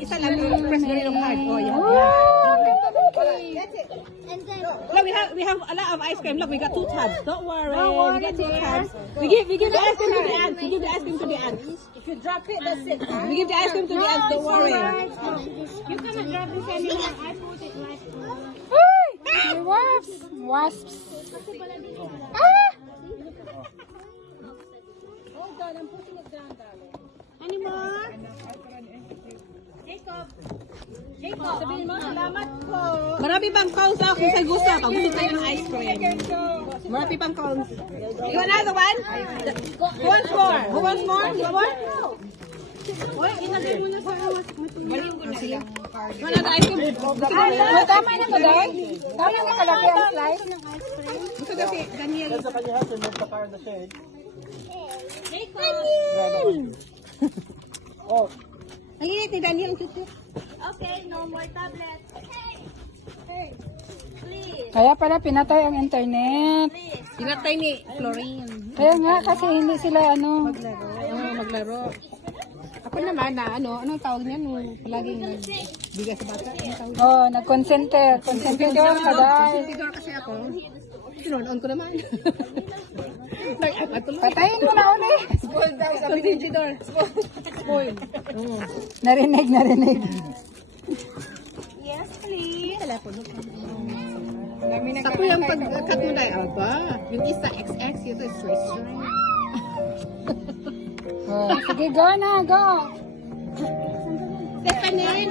Isa lang, press the yellow card. Oh, yeah. That's it. And then Look, we have a lot of ice cream. Look, we got 2 tabs. Don't worry. We got 2 tabs. We give the ice cream to the ants. We give the ice cream to the ants. if you drop it, that's it. We give the ice cream to the ants. Don't worry. You cannot drop this anymore. I put it right. Uy! Wasps! Wasps! Ah! Hold on, I'm putting it down, darling. Any more? Jacob. Jacob, sabihin mo, salamat po. Marami pang cones ako kung saan gusto. Pag gusto tayo ng ice cream. Marami pang cones. You want another one? Who wants more? Who wants more? You want more? Uy, inagay mo na sa awas. Balik ko na sila. You want another ice cream? Oh, tama na ba, Day? Tama na nakalagay ang slice? Gusto daw si Daniel. Oh. Ang init ni Daniel. Ang cute. Okay, no more tablet. Hey, please, Kaya pala pinatay ang internet. please. Tinatay ni Florine. Kaya nga kasi hindi sila ano. Maglaro. Ako naman na anong tawag niya nung palaging bigas sa bata? Anong tawag? Oh, nag-consenter. Consentidor ka dahil. Sentidor kasi ako. Tinunoon ko naman. Nag-atuloy. Patayin mo na uli. Spoiled daw sa sentidor. Spoiled. Narinig. Yes, please. Telepono pa. Sako yung pag-cut mo dahil. Aba, yung isa XX, yung isa straight. Oh, sige, go na, go. Stephanie,